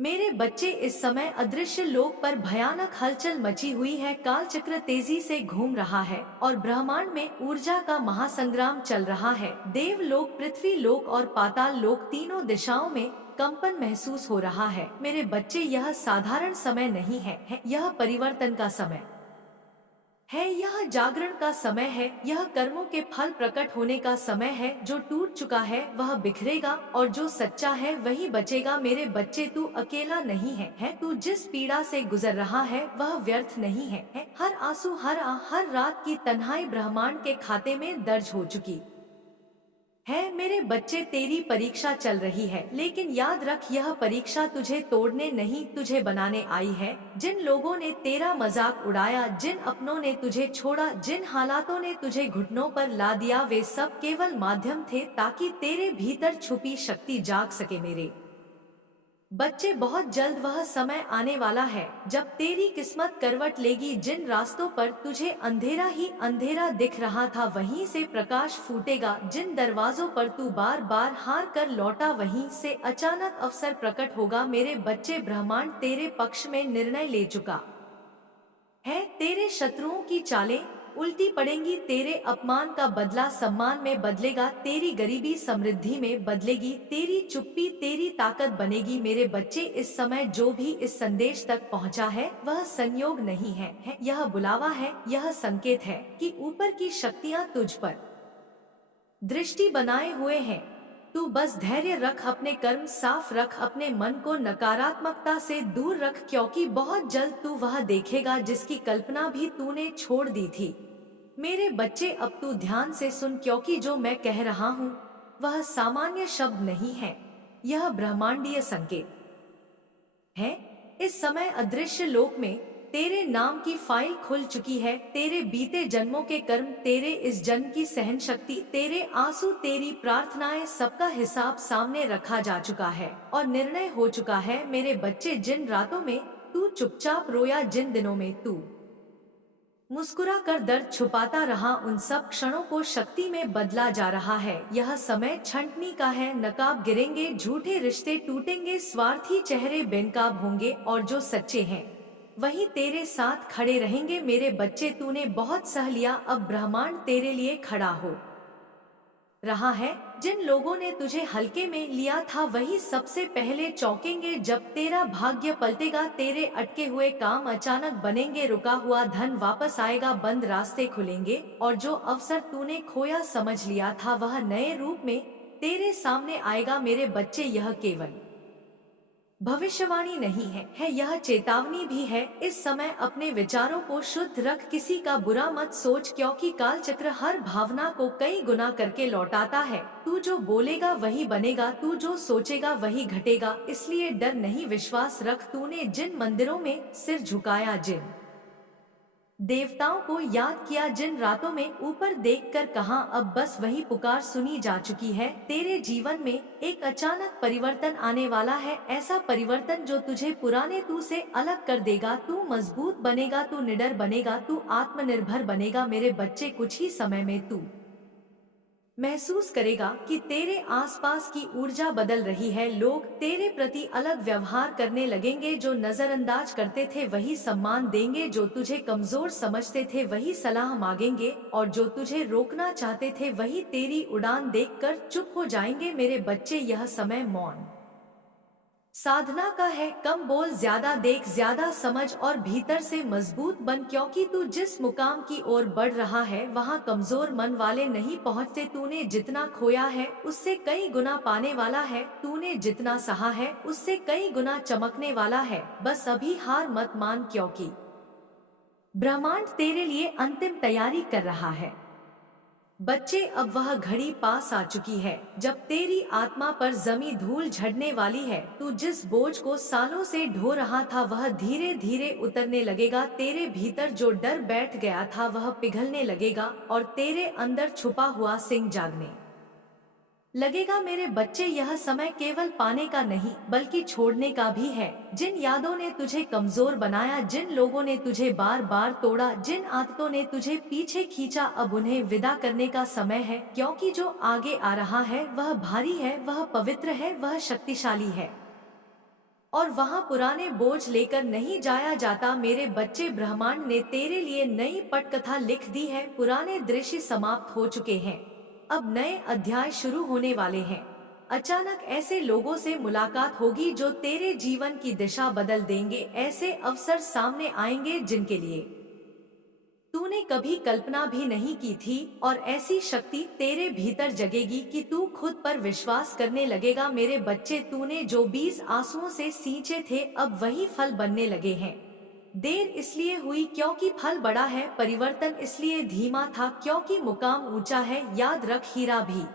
मेरे बच्चे, इस समय अदृश्य लोक पर भयानक हलचल मची हुई है। काल चक्र तेजी से घूम रहा है और ब्रह्मांड में ऊर्जा का महासंग्राम चल रहा है। देवलोक, पृथ्वी लोक और पाताल लोक, तीनों दिशाओं में कंपन महसूस हो रहा है। मेरे बच्चे, यह साधारण समय नहीं है, यह परिवर्तन का समय है। यह जागरण का समय है। यह कर्मों के फल प्रकट होने का समय है। जो टूट चुका है वह बिखरेगा और जो सच्चा है वही बचेगा। मेरे बच्चे, तू अकेला नहीं है। तू जिस पीड़ा से गुजर रहा है वह व्यर्थ नहीं है। हर आंसू, हर रात की तन्हाई ब्रह्मांड के खाते में दर्ज हो चुकी है। मेरे बच्चे, तेरी परीक्षा चल रही है, लेकिन याद रख, यह परीक्षा तुझे तोड़ने नहीं, तुझे बनाने आई है। जिन लोगों ने तेरा मजाक उड़ाया, जिन अपनों ने तुझे छोड़ा, जिन हालातों ने तुझे घुटनों पर ला दिया, वे सब केवल माध्यम थे ताकि तेरे भीतर छुपी शक्ति जाग सके। मेरे बच्चे, बहुत जल्द वह समय आने वाला है जब तेरी किस्मत करवट लेगी। जिन रास्तों पर तुझे अंधेरा ही अंधेरा दिख रहा था, वहीं से प्रकाश फूटेगा। जिन दरवाजों पर तू बार बार हार कर लौटा, वहीं से अचानक अवसर प्रकट होगा। मेरे बच्चे, ब्रह्मांड तेरे पक्ष में निर्णय ले चुका है। तेरे शत्रुओं की चालें उल्टी पड़ेंगी, तेरे अपमान का बदला सम्मान में बदलेगा, तेरी गरीबी समृद्धि में बदलेगी, तेरी चुप्पी तेरी ताकत बनेगी। मेरे बच्चे, इस समय जो भी इस संदेश तक पहुंचा है वह संयोग नहीं है, यह बुलावा है। यह संकेत है कि ऊपर की शक्तियां तुझ पर दृष्टि बनाए हुए हैं। तू बस धैर्य रख, अपने कर्म साफ रख, अपने मन को नकारात्मकता से दूर रख, क्योंकि बहुत जल्द तू वह देखेगा जिसकी कल्पना भी तूने छोड़ दी थी। मेरे बच्चे, अब तू ध्यान से सुन, क्योंकि जो मैं कह रहा हूँ वह सामान्य शब्द नहीं है, यह ब्रह्मांडीय संकेत है। इस समय अदृश्य लोक में तेरे नाम की फाइल खुल चुकी है। तेरे बीते जन्मों के कर्म, तेरे इस जन्म की सहन शक्ति, तेरे आंसू, तेरी प्रार्थनाएं, सबका हिसाब सामने रखा जा चुका है और निर्णय हो चुका है। मेरे बच्चे, जिन रातों में तू चुपचाप रोया, जिन दिनों में तू मुस्कुरा कर दर्द छुपाता रहा, उन सब क्षणों को शक्ति में बदला जा रहा है। यह समय छंटनी का है। नकाब गिरेंगे, झूठे रिश्ते टूटेंगे, स्वार्थी चेहरे बेनकाब होंगे और जो सच्चे हैं वही तेरे साथ खड़े रहेंगे। मेरे बच्चे, तूने बहुत सह लिया, अब ब्रह्मांड तेरे लिए खड़ा हो रहा है। जिन लोगों ने तुझे हल्के में लिया था वही सबसे पहले चौंकेंगे जब तेरा भाग्य पलटेगा। तेरे अटके हुए काम अचानक बनेंगे, रुका हुआ धन वापस आएगा, बंद रास्ते खुलेंगे और जो अवसर तूने खोया समझ लिया था वह नए रूप में तेरे सामने आएगा। मेरे बच्चे, यह केवल भविष्यवाणी नहीं है, यह चेतावनी भी है। इस समय अपने विचारों को शुद्ध रख, किसी का बुरा मत सोच, क्योंकि काल चक्र हर भावना को कई गुना करके लौटाता है। तू जो बोलेगा वही बनेगा, तू जो सोचेगा वही घटेगा। इसलिए डर नहीं, विश्वास रख। तूने जिन मंदिरों में सिर झुकाया, जिन देवताओं को याद किया, जिन रातों में ऊपर देखकर कहा, अब बस वही पुकार सुनी जा चुकी है। तेरे जीवन में एक अचानक परिवर्तन आने वाला है, ऐसा परिवर्तन जो तुझे पुराने तू से अलग कर देगा। तू मजबूत बनेगा, तू निडर बनेगा, तू आत्मनिर्भर बनेगा। मेरे बच्चे, कुछ ही समय में तू महसूस करेगा कि तेरे आसपास की ऊर्जा बदल रही है। लोग तेरे प्रति अलग व्यवहार करने लगेंगे, जो नजरअंदाज करते थे वही सम्मान देंगे, जो तुझे कमजोर समझते थे वही सलाह मांगेंगे और जो तुझे रोकना चाहते थे वही तेरी उड़ान देखकर चुप हो जाएंगे। मेरे बच्चे, यह समय मौन साधना का है। कम बोल, ज्यादा देख, ज्यादा समझ और भीतर से मजबूत बन, क्योंकि तू जिस मुकाम की ओर बढ़ रहा है वहाँ कमजोर मन वाले नहीं पहुँचते। तूने जितना खोया है उससे कई गुना पाने वाला है, तूने जितना सहा है उससे कई गुना चमकने वाला है। बस अभी हार मत मान, क्योंकि ब्रह्मांड तेरे लिए अंतिम तैयारी कर रहा है। बच्चे, अब वह घड़ी पास आ चुकी है जब तेरी आत्मा पर जमी धूल झड़ने वाली है। तू जिस बोझ को सालों से ढो रहा था वह धीरे धीरे उतरने लगेगा। तेरे भीतर जो डर बैठ गया था वह पिघलने लगेगा और तेरे अंदर छुपा हुआ सिंह जागने लगेगा। मेरे बच्चे, यह समय केवल पाने का नहीं बल्कि छोड़ने का भी है। जिन यादों ने तुझे कमजोर बनाया, जिन लोगों ने तुझे बार बार तोड़ा, जिन आदतों ने तुझे पीछे खींचा, अब उन्हें विदा करने का समय है, क्योंकि जो आगे आ रहा है वह भारी है, वह पवित्र है, वह शक्तिशाली है। और वहाँ पुराने बोझ लेकर नहीं जाया जाता मेरे बच्चे। ब्रह्मांड ने तेरे लिए नई पटकथा लिख दी है। पुराने दृश्य समाप्त हो चुके हैं, अब नए अध्याय शुरू होने वाले हैं। अचानक ऐसे लोगों से मुलाकात होगी जो तेरे जीवन की दिशा बदल देंगे। ऐसे अवसर सामने आएंगे जिनके लिए तूने कभी कल्पना भी नहीं की थी, और ऐसी शक्ति तेरे भीतर जगेगी कि तू खुद पर विश्वास करने लगेगा। मेरे बच्चे, तूने जो बीज आंसुओं से सींचे थे अब वही फल बनने लगे हैं। देर इसलिए हुई क्योंकि फल बड़ा है, परिवर्तन इसलिए धीमा था क्योंकि मुकाम ऊंचा है। याद रख, हीरा भी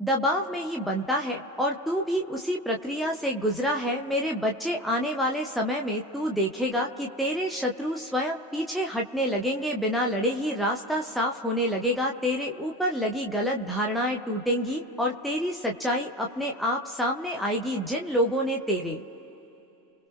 दबाव में ही बनता है, और तू भी उसी प्रक्रिया से गुजरा है। मेरे बच्चे, आने वाले समय में तू देखेगा कि तेरे शत्रु स्वयं पीछे हटने लगेंगे। बिना लड़े ही रास्ता साफ होने लगेगा। तेरे ऊपर लगी गलत धारणाएं टूटेंगी और तेरी सच्चाई अपने आप सामने आएगी। जिन लोगों ने तेरे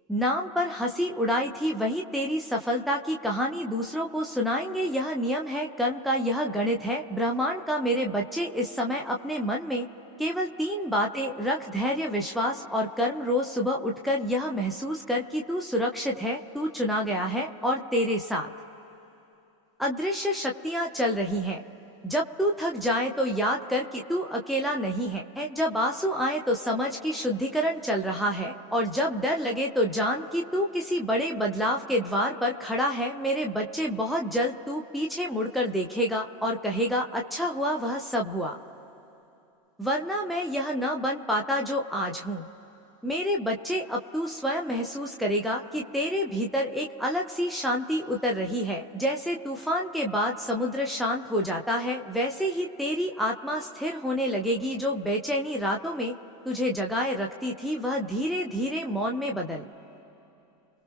नाम पर हंसी उड़ाई थी वही तेरी सफलता की कहानी दूसरों को सुनाएंगे। यह नियम है, कर्म का यह गणित है ब्रह्मांड का। मेरे बच्चे, इस समय अपने मन में केवल 3 बातें रख: धैर्य, विश्वास और कर्म। रोज सुबह उठकर यह महसूस कर कि तू सुरक्षित है, तू चुना गया है और तेरे साथ अदृश्य शक्तियाँ चल रही हैं। जब तू थक जाए तो याद कर कि तू अकेला नहीं है। जब आंसू आए तो समझ कि शुद्धिकरण चल रहा है, और जब डर लगे तो जान कि तू किसी बड़े बदलाव के द्वार पर खड़ा है। मेरे बच्चे, बहुत जल्द तू पीछे मुड़कर देखेगा और कहेगा, अच्छा हुआ वह सब हुआ, वरना मैं यह न बन पाता जो आज हूँ। मेरे बच्चे, अब तू स्वयं महसूस करेगा कि तेरे भीतर एक अलग सी शांति उतर रही है। जैसे तूफान के बाद समुद्र शांत हो जाता है, वैसे ही तेरी आत्मा स्थिर होने लगेगी। जो बेचैनी रातों में तुझे जगाए रखती थी वह धीरे धीरे मौन में बदल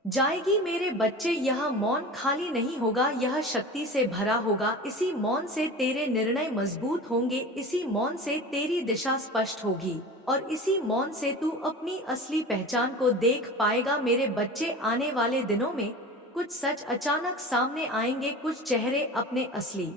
जाएगी। मेरे बच्चे, यह मौन खाली नहीं होगा, यह शक्ति से भरा होगा। इसी मौन से तेरे निर्णय मजबूत होंगे, इसी मौन से तेरी दिशा स्पष्ट होगी, और इसी मौन से तू अपनी असली पहचान को देख पाएगा। मेरे बच्चे, आने वाले दिनों में कुछ सच अचानक सामने आएंगे, कुछ चेहरे अपने असली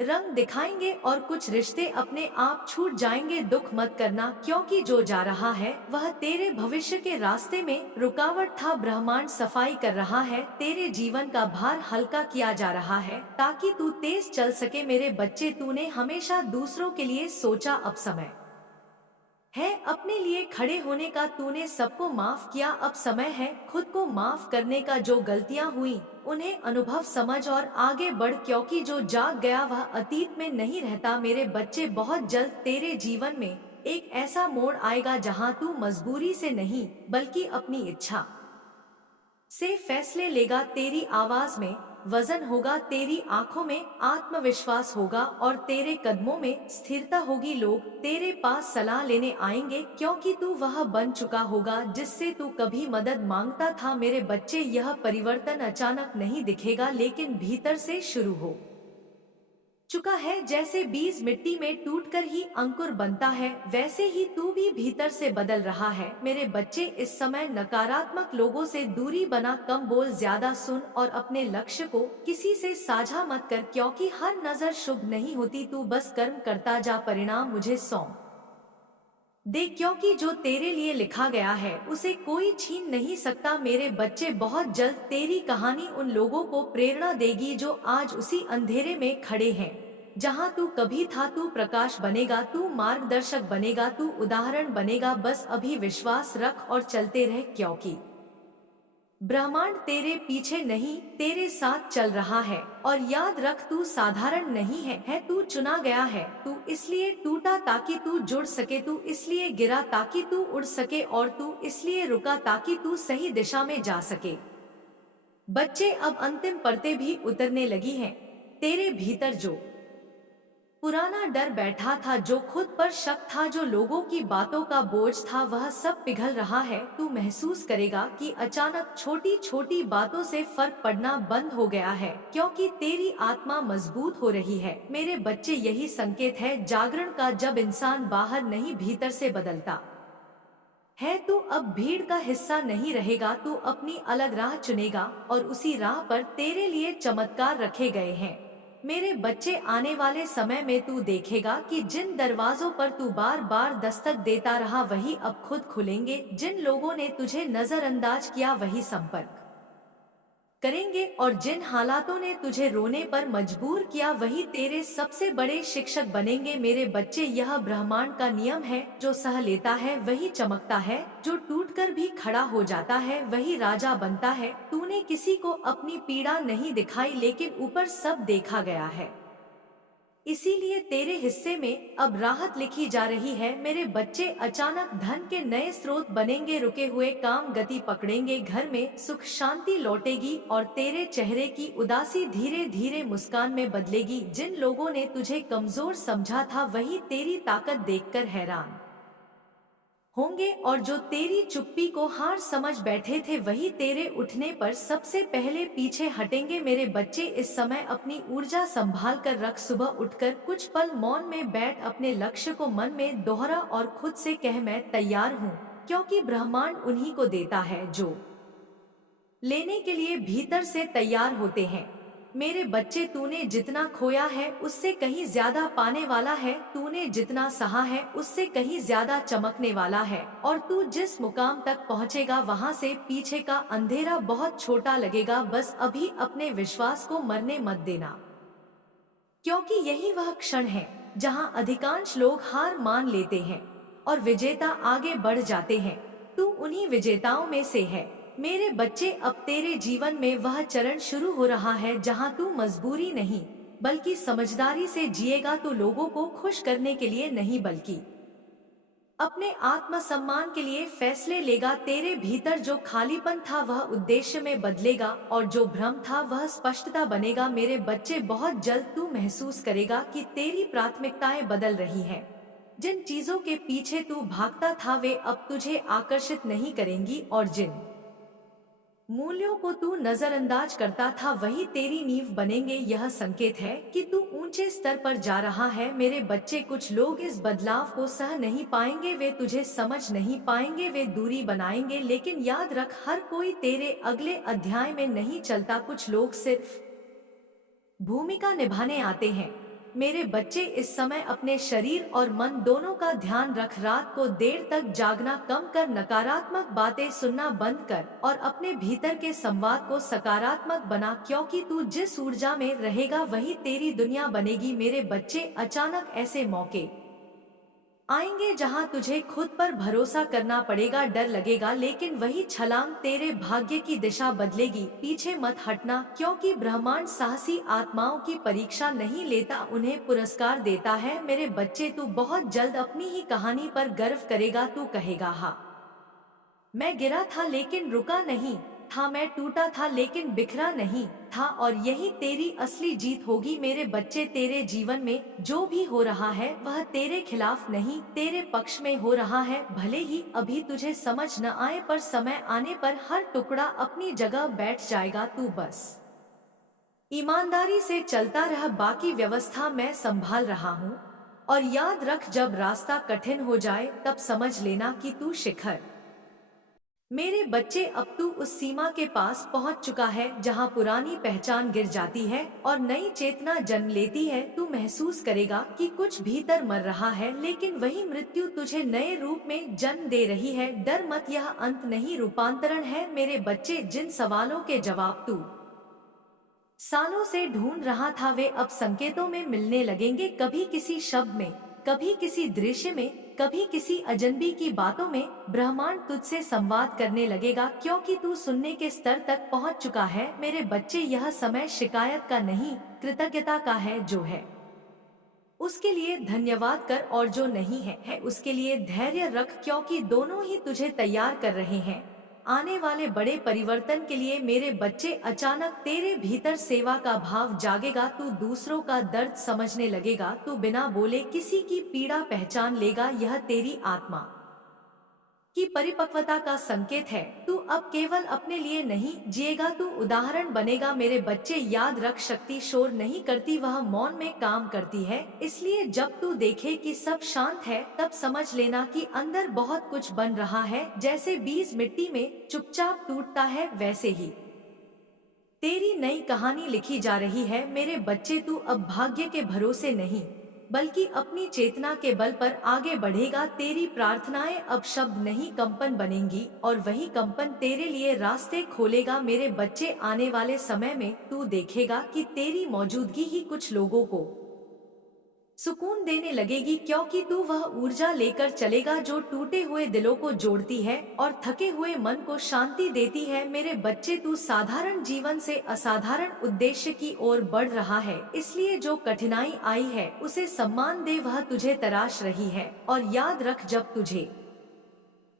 रंग दिखाएंगे और कुछ रिश्ते अपने आप छूट जाएंगे। दुख मत करना, क्योंकि जो जा रहा है वह तेरे भविष्य के रास्ते में रुकावट था। ब्रह्मांड सफाई कर रहा है, तेरे जीवन का भार हल्का किया जा रहा है ताकि तू तेज चल सके। मेरे बच्चे, तूने हमेशा दूसरों के लिए सोचा, अब समय है अपने लिए खड़े होने का। तूने सबको माफ किया, अब समय है खुद को माफ करने का। जो गलतियां हुई उन्हें अनुभव समझ और आगे बढ़, क्योंकि जो जाग गया वह अतीत में नहीं रहता। मेरे बच्चे, बहुत जल्द तेरे जीवन में एक ऐसा मोड़ आएगा जहां तू मजबूरी से नहीं बल्कि अपनी इच्छा से फैसले लेगा। तेरी आवाज में वजन होगा, तेरी आंखों में आत्मविश्वास होगा और तेरे कदमों में स्थिरता होगी। लोग तेरे पास सलाह लेने आएंगे क्योंकि तू वह बन चुका होगा जिससे तू कभी मदद मांगता था। मेरे बच्चे, यह परिवर्तन अचानक नहीं दिखेगा लेकिन भीतर से शुरू हो चुका है। जैसे बीज मिट्टी में टूटकर ही अंकुर बनता है, वैसे ही तू भी भीतर से बदल रहा है। मेरे बच्चे, इस समय नकारात्मक लोगों से दूरी बना, कम बोल, ज्यादा सुन और अपने लक्ष्य को किसी से साझा मत कर, क्योंकि हर नजर शुभ नहीं होती। तू बस कर्म करता जा, परिणाम मुझे सौंप दे, क्योंकि जो तेरे लिए लिखा गया है उसे कोई छीन नहीं सकता। मेरे बच्चे, बहुत जल्द तेरी कहानी उन लोगों को प्रेरणा देगी जो आज उसी अंधेरे में खड़े हैं जहां तू कभी था। तू प्रकाश बनेगा, तू मार्गदर्शक बनेगा, तू उदाहरण बनेगा। बस अभी विश्वास रख और चलते रह, क्योंकि ब्रह्मांड तेरे पीछे नहीं तेरे साथ चल रहा है। और याद रख, तू साधारण नहीं है, तू चुना गया है। तू इसलिए टूटा ताकि तू जुड़ सके, तू इसलिए गिरा ताकि तू उड़ सके, और तू इसलिए रुका ताकि तू सही दिशा में जा सके। बच्चे, अब अंतिम परतें भी उतरने लगी हैं। तेरे भीतर जो पुराना डर बैठा था, जो खुद पर शक था, जो लोगों की बातों का बोझ था, वह सब पिघल रहा है। तू महसूस करेगा कि अचानक छोटी छोटी बातों से फर्क पड़ना बंद हो गया है, क्योंकि तेरी आत्मा मजबूत हो रही है। मेरे बच्चे, यही संकेत है जागरण का। जब इंसान बाहर नहीं भीतर से बदलता है, तू अब भीड़ का हिस्सा नहीं रहेगा, तू अपनी अलग राह चुनेगा और उसी राह पर तेरे लिए चमत्कार रखे गए हैं। मेरे बच्चे, आने वाले समय में तू देखेगा कि जिन दरवाजों पर तू बार बार दस्तक देता रहा वही अब खुद खुलेंगे। जिन लोगों ने तुझे नजरअंदाज किया वही संपर्क करेंगे, और जिन हालातों ने तुझे रोने पर मजबूर किया वही तेरे सबसे बड़े शिक्षक बनेंगे। मेरे बच्चे, यह ब्रह्मांड का नियम है, जो सह लेता है वही चमकता है, जो टूटकर भी खड़ा हो जाता है वही राजा बनता है। तूने किसी को अपनी पीड़ा नहीं दिखाई, लेकिन ऊपर सब देखा गया है, इसीलिए तेरे हिस्से में अब राहत लिखी जा रही है। मेरे बच्चे, अचानक धन के नए स्रोत बनेंगे, रुके हुए काम गति पकड़ेंगे, घर में सुख शांति लौटेगी और तेरे चेहरे की उदासी धीरे धीरे मुस्कान में बदलेगी। जिन लोगों ने तुझे कमजोर समझा था वही तेरी ताकत देखकर हैरान होंगे, और जो तेरी चुप्पी को हार समझ बैठे थे वही तेरे उठने पर सबसे पहले पीछे हटेंगे। मेरे बच्चे, इस समय अपनी ऊर्जा संभाल कर रख। सुबह उठकर कुछ पल मौन में बैठ, अपने लक्ष्य को मन में दोहरा और खुद से कह, मैं तैयार हूँ, क्योंकि ब्रह्मांड उन्हीं को देता है जो लेने के लिए भीतर से तैयार होते हैं। मेरे बच्चे, तूने जितना खोया है उससे कहीं ज्यादा पाने वाला है, तूने जितना सहा है उससे कहीं ज्यादा चमकने वाला है, और तू जिस मुकाम तक पहुंचेगा वहां से पीछे का अंधेरा बहुत छोटा लगेगा। बस अभी अपने विश्वास को मरने मत देना, क्योंकि यही वह क्षण है जहां अधिकांश लोग हार मान लेते हैं और विजेता आगे बढ़ जाते हैं। तू उन्हीं विजेताओं में से है। मेरे बच्चे, अब तेरे जीवन में वह चरण शुरू हो रहा है जहां तू मजबूरी नहीं बल्कि समझदारी से जिएगा। तू लोगों को खुश करने के लिए नहीं बल्कि अपने आत्मसम्मान के लिए फैसले लेगा। तेरे भीतर जो खालीपन था वह उद्देश्य में बदलेगा, और जो भ्रम था वह स्पष्टता बनेगा। मेरे बच्चे, बहुत जल्द तू महसूस करेगा कि तेरी प्राथमिकताएं बदल रही हैं। जिन चीजों के पीछे तू भागता था वे अब तुझे आकर्षित नहीं करेंगी, और जिन मूल्यों को तू नजरअंदाज करता था वही तेरी नींव बनेंगे। यह संकेत है कि तू ऊंचे स्तर पर जा रहा है। मेरे बच्चे, कुछ लोग इस बदलाव को सह नहीं पाएंगे, वे तुझे समझ नहीं पाएंगे, वे दूरी बनाएंगे, लेकिन याद रख, हर कोई तेरे अगले अध्याय में नहीं चलता। कुछ लोग सिर्फ भूमिका निभाने आते हैं। मेरे बच्चे, इस समय अपने शरीर और मन दोनों का ध्यान रख। रात को देर तक जागना कम कर, नकारात्मक बातें सुनना बंद कर और अपने भीतर के संवाद को सकारात्मक बना, क्योंकि तू जिस ऊर्जा में रहेगा वही तेरी दुनिया बनेगी। मेरे बच्चे, अचानक ऐसे मौके आएंगे जहां तुझे खुद पर भरोसा करना पड़ेगा, डर लगेगा, लेकिन वही छलांग तेरे भाग्य की दिशा बदलेगी। पीछे मत हटना, क्योंकि ब्रह्मांड साहसी आत्माओं की परीक्षा नहीं लेता, उन्हें पुरस्कार देता है। मेरे बच्चे, तू बहुत जल्द अपनी ही कहानी पर गर्व करेगा। तू कहेगा, हाँ, मैं गिरा था लेकिन रुका नहीं था, मैं टूटा था लेकिन बिखरा नहीं था, और यही तेरी असली जीत होगी। मेरे बच्चे, तेरे जीवन में जो भी हो रहा है वह तेरे खिलाफ नहीं, तेरे पक्ष में हो रहा है। भले ही अभी तुझे समझ न आए, पर समय आने पर हर टुकड़ा अपनी जगह बैठ जाएगा। तू बस ईमानदारी से चलता रह, बाकी व्यवस्था मैं संभाल रहा हूँ। और याद रख, जब रास्ता कठिन हो जाए तब समझ लेना कि तू शिखर। मेरे बच्चे, अब तू उस सीमा के पास पहुंच चुका है जहां पुरानी पहचान गिर जाती है और नई चेतना जन्म लेती है। तू महसूस करेगा कि कुछ भीतर मर रहा है, लेकिन वही मृत्यु तुझे नए रूप में जन्म दे रही है। डर मत, यह अंत नहीं, रूपांतरण है। मेरे बच्चे, जिन सवालों के जवाब तू सालों से ढूंढ रहा था वे अब संकेतों में मिलने लगेंगे। कभी किसी शब्द में, कभी किसी दृश्य में, कभी किसी अजनबी की बातों में ब्रह्मांड तुझसे संवाद करने लगेगा, क्योंकि तू सुनने के स्तर तक पहुंच चुका है। मेरे बच्चे, यह समय शिकायत का नहीं, कृतज्ञता का है। जो है उसके लिए धन्यवाद कर, और जो नहीं है उसके लिए धैर्य रख, क्योंकि दोनों ही तुझे तैयार कर रहे हैं आने वाले बड़े परिवर्तन के लिए। मेरे बच्चे, अचानक तेरे भीतर सेवा का भाव जागेगा, तू दूसरों का दर्द समझने लगेगा, तू बिना बोले किसी की पीड़ा पहचान लेगा। यह तेरी आत्मा की परिपक्वता का संकेत है। तू अब केवल अपने लिए नहीं जिएगा, तू उदाहरण बनेगा। मेरे बच्चे, याद रख, शक्ति शोर नहीं करती, वह मौन में काम करती है। इसलिए जब तू देखे कि सब शांत है तब समझ लेना कि अंदर बहुत कुछ बन रहा है। जैसे बीज मिट्टी में चुपचाप टूटता है, वैसे ही तेरी नई कहानी लिखी जा रही है मेरे बच्चे। तू अब भाग्य के भरोसे नहीं बल्कि अपनी चेतना के बल पर आगे बढ़ेगा। तेरी प्रार्थनाएं अब शब्द नहीं कंपन बनेंगी और वही कंपन तेरे लिए रास्ते खोलेगा मेरे बच्चे। आने वाले समय में तू देखेगा कि तेरी मौजूदगी ही कुछ लोगों को सुकून देने लगेगी, क्योंकि तू वह ऊर्जा लेकर चलेगा जो टूटे हुए दिलों को जोड़ती है और थके हुए मन को शांति देती है। मेरे बच्चे, तू साधारण जीवन से असाधारण उद्देश्य की ओर बढ़ रहा है, इसलिए जो कठिनाई आई है उसे सम्मान दे। वह तुझे तराश रही है और याद रख, जब तुझे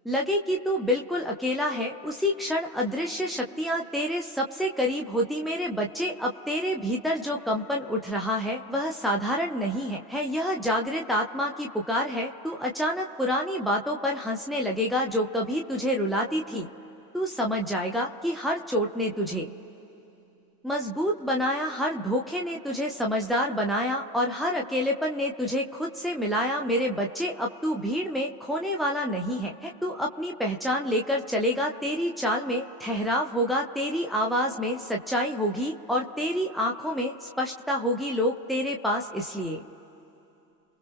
लगे कि तू बिल्कुल अकेला है, उसी क्षण अदृश्य शक्तियां तेरे सबसे करीब होती। मेरे बच्चे, अब तेरे भीतर जो कंपन उठ रहा है वह साधारण नहीं है यह जागृत आत्मा की पुकार है। तू अचानक पुरानी बातों पर हंसने लगेगा जो कभी तुझे रुलाती थी। तू समझ जाएगा कि हर चोट ने तुझे मजबूत बनाया, हर धोखे ने तुझे समझदार बनाया और हर अकेलेपन ने तुझे खुद से मिलाया। मेरे बच्चे, अब तू भीड़ में खोने वाला नहीं है तू अपनी पहचान लेकर चलेगा। तेरी चाल में ठहराव होगा, तेरी आवाज में सच्चाई होगी और तेरी आंखों में स्पष्टता होगी। लोग तेरे पास इसलिए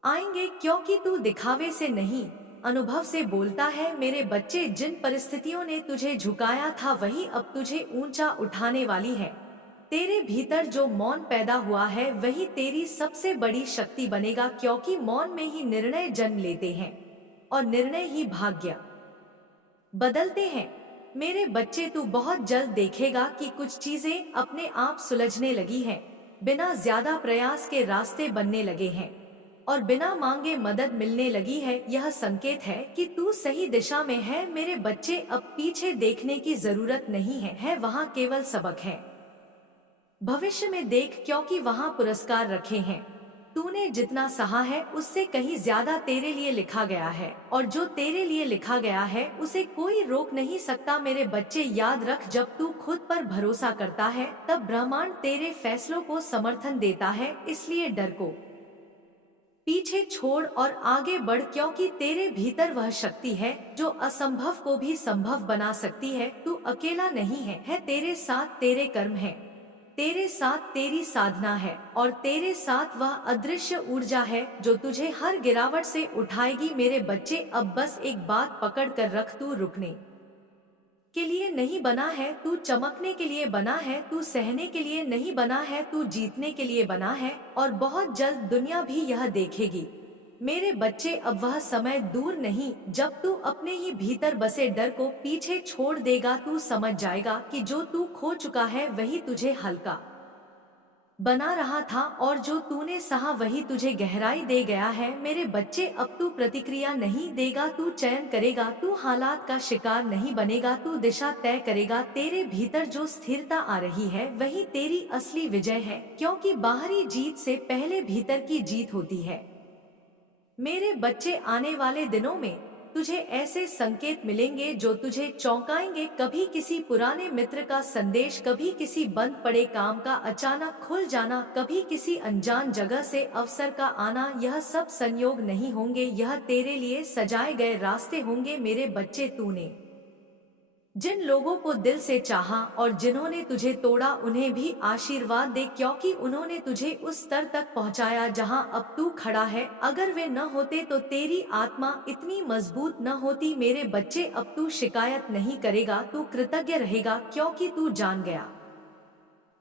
आएंगे क्योंकि तू दिखावे से नहीं, अनुभव से बोलता है। मेरे बच्चे, जिन परिस्थितियों ने तुझे झुकाया था वही अब तुझे ऊंचा उठाने वाली है। तेरे भीतर जो मौन पैदा हुआ है वही तेरी सबसे बड़ी शक्ति बनेगा, क्योंकि मौन में ही निर्णय जन्म लेते हैं और निर्णय ही भाग्य बदलते हैं। मेरे बच्चे, तू बहुत जल्द देखेगा कि कुछ चीजें अपने आप सुलझने लगी हैं, बिना ज्यादा प्रयास के रास्ते बनने लगे हैं और बिना मांगे मदद मिलने लगी है। यह संकेत है कि तू सही दिशा में है। मेरे बच्चे, अब पीछे देखने की जरूरत नहीं है वहाँ केवल सबक है। भविष्य में देख, क्योंकि वहाँ पुरस्कार रखे हैं। तूने जितना सहा है उससे कहीं ज्यादा तेरे लिए लिखा गया है और जो तेरे लिए लिखा गया है उसे कोई रोक नहीं सकता। मेरे बच्चे, याद रख, जब तू खुद पर भरोसा करता है तब ब्रह्मांड तेरे फैसलों को समर्थन देता है। इसलिए डर को पीछे छोड़ और आगे बढ़, क्योंकि तेरे भीतर वह शक्ति है जो असंभव को भी संभव बना सकती है। तू अकेला नहीं है तेरे साथ तेरे कर्म है, तेरे साथ तेरी साधना है और तेरे साथ वह अदृश्य ऊर्जा है जो तुझे हर गिरावट से उठाएगी। मेरे बच्चे, अब बस एक बात पकड़ कर रख, तू रुकने के लिए नहीं बना है, तू चमकने के लिए बना है। तू सहने के लिए नहीं बना है, तू जीतने के लिए बना है और बहुत जल्द दुनिया भी यह देखेगी। मेरे बच्चे, अब वह समय दूर नहीं जब तू अपने ही भीतर बसे डर को पीछे छोड़ देगा। तू समझ जाएगा कि जो तू खो चुका है वही तुझे हल्का बना रहा था और जो तूने सहा वही तुझे गहराई दे गया है। मेरे बच्चे, अब तू प्रतिक्रिया नहीं देगा, तू चयन करेगा। तू हालात का शिकार नहीं बनेगा, तू दिशा तय करेगा। तेरे भीतर जो स्थिरता आ रही है वही तेरी असली विजय है, क्योंकि बाहरी जीत से पहले भीतर की जीत होती है। मेरे बच्चे, आने वाले दिनों में तुझे ऐसे संकेत मिलेंगे जो तुझे चौंकाएंगे। कभी किसी पुराने मित्र का संदेश, कभी किसी बंद पड़े काम का अचानक खुल जाना, कभी किसी अनजान जगह से अवसर का आना। यह सब संयोग नहीं होंगे, यह तेरे लिए सजाए गए रास्ते होंगे। मेरे बच्चे, तूने जिन लोगों को दिल से चाहा और जिन्होंने तुझे तोड़ा उन्हें भी आशीर्वाद दे, क्योंकि उन्होंने तुझे उस स्तर तक पहुंचाया जहां अब तू खड़ा है। अगर वे न होते तो तेरी आत्मा इतनी मजबूत न होती। मेरे बच्चे, अब तू शिकायत नहीं करेगा, तू कृतज्ञ रहेगा, क्योंकि तू जान गया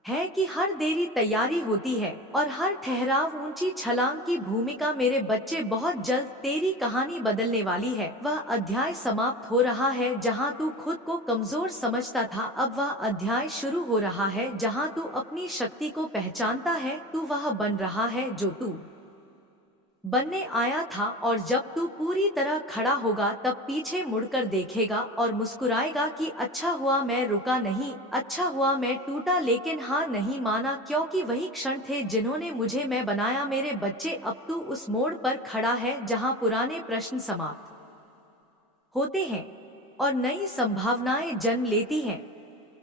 है कि हर देरी तैयारी होती है और हर ठहराव ऊंची छलांग की भूमिका। मेरे बच्चे, बहुत जल्द तेरी कहानी बदलने वाली है। वह अध्याय समाप्त हो रहा है जहां तू खुद को कमजोर समझता था, अब वह अध्याय शुरू हो रहा है जहां तू अपनी शक्ति को पहचानता है। तू वह बन रहा है जो तू बनने आया था और जब तू पूरी तरह खड़ा होगा तब पीछे मुड़कर देखेगा और मुस्कुराएगा कि अच्छा हुआ मैं रुका नहीं, अच्छा हुआ मैं टूटा लेकिन हार नहीं माना, क्योंकि वही क्षण थे जिन्होंने मुझे मैं बनाया। मेरे बच्चे, अब तू उस मोड़ पर खड़ा है जहां पुराने प्रश्न समाप्त होते हैं और नई संभावनाएं जन्म लेती हैं।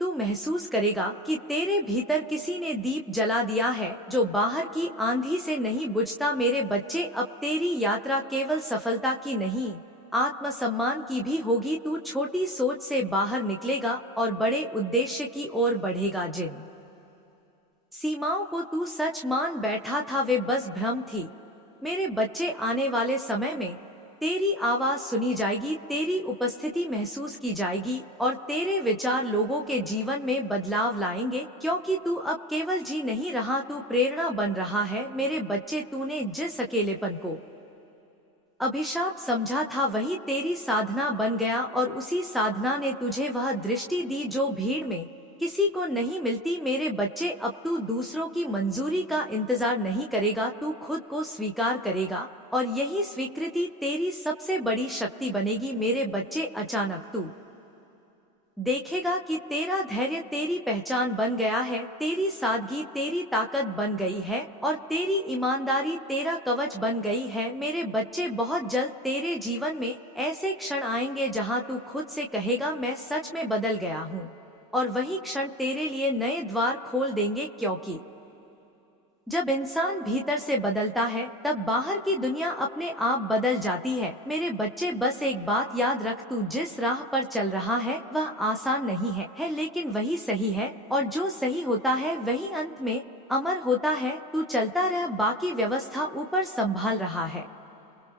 तू महसूस करेगा कि तेरे भीतर किसी ने दीप जला दिया है जो बाहर की आंधी से नहीं बुझता। मेरे बच्चे, अब तेरी यात्रा केवल सफलता की नहीं, आत्मसम्मान की भी होगी। तू छोटी सोच से बाहर निकलेगा और बड़े उद्देश्य की ओर बढ़ेगा। जिन सीमाओं को तू सच मान बैठा था, वे बस भ्रम थी। मेरे बच्चे, आने वाले समय में तेरी आवाज सुनी जाएगी, तेरी उपस्थिति महसूस की जाएगी और तेरे विचार लोगों के जीवन में बदलाव लाएंगे, क्योंकि तू अब केवल जी नहीं रहा, तू प्रेरणा बन रहा है। मेरे बच्चे, तूने जिस अकेलेपन को अभिशाप समझा था वही तेरी साधना बन गया, और उसी साधना ने तुझे वह दृष्टि दी जो भीड़ में किसी को नहीं मिलती। मेरे बच्चे, अब तू दूसरों की मंजूरी का इंतजार नहीं करेगा, तू खुद को स्वीकार करेगा और यही स्वीकृति तेरी सबसे बड़ी शक्ति बनेगी। मेरे बच्चे, अचानक तू देखेगा कि तेरा धैर्य तेरी पहचान बन गया है, तेरी सादगी तेरी ताकत बन गई है और तेरी ईमानदारी तेरा कवच बन गई है। मेरे बच्चे, बहुत जल्द तेरे जीवन में ऐसे क्षण आएंगे जहां तू खुद से कहेगा, मैं सच में बदल गया हूं, और वही क्षण तेरे लिए नए द्वार खोल देंगे, क्योंकि जब इंसान भीतर से बदलता है तब बाहर की दुनिया अपने आप बदल जाती है। मेरे बच्चे, बस एक बात याद रख, तू जिस राह पर चल रहा है वह आसान नहीं है, लेकिन वही सही है, और जो सही होता है वही अंत में अमर होता है। तू चलता रह, बाकी व्यवस्था ऊपर संभाल रहा है।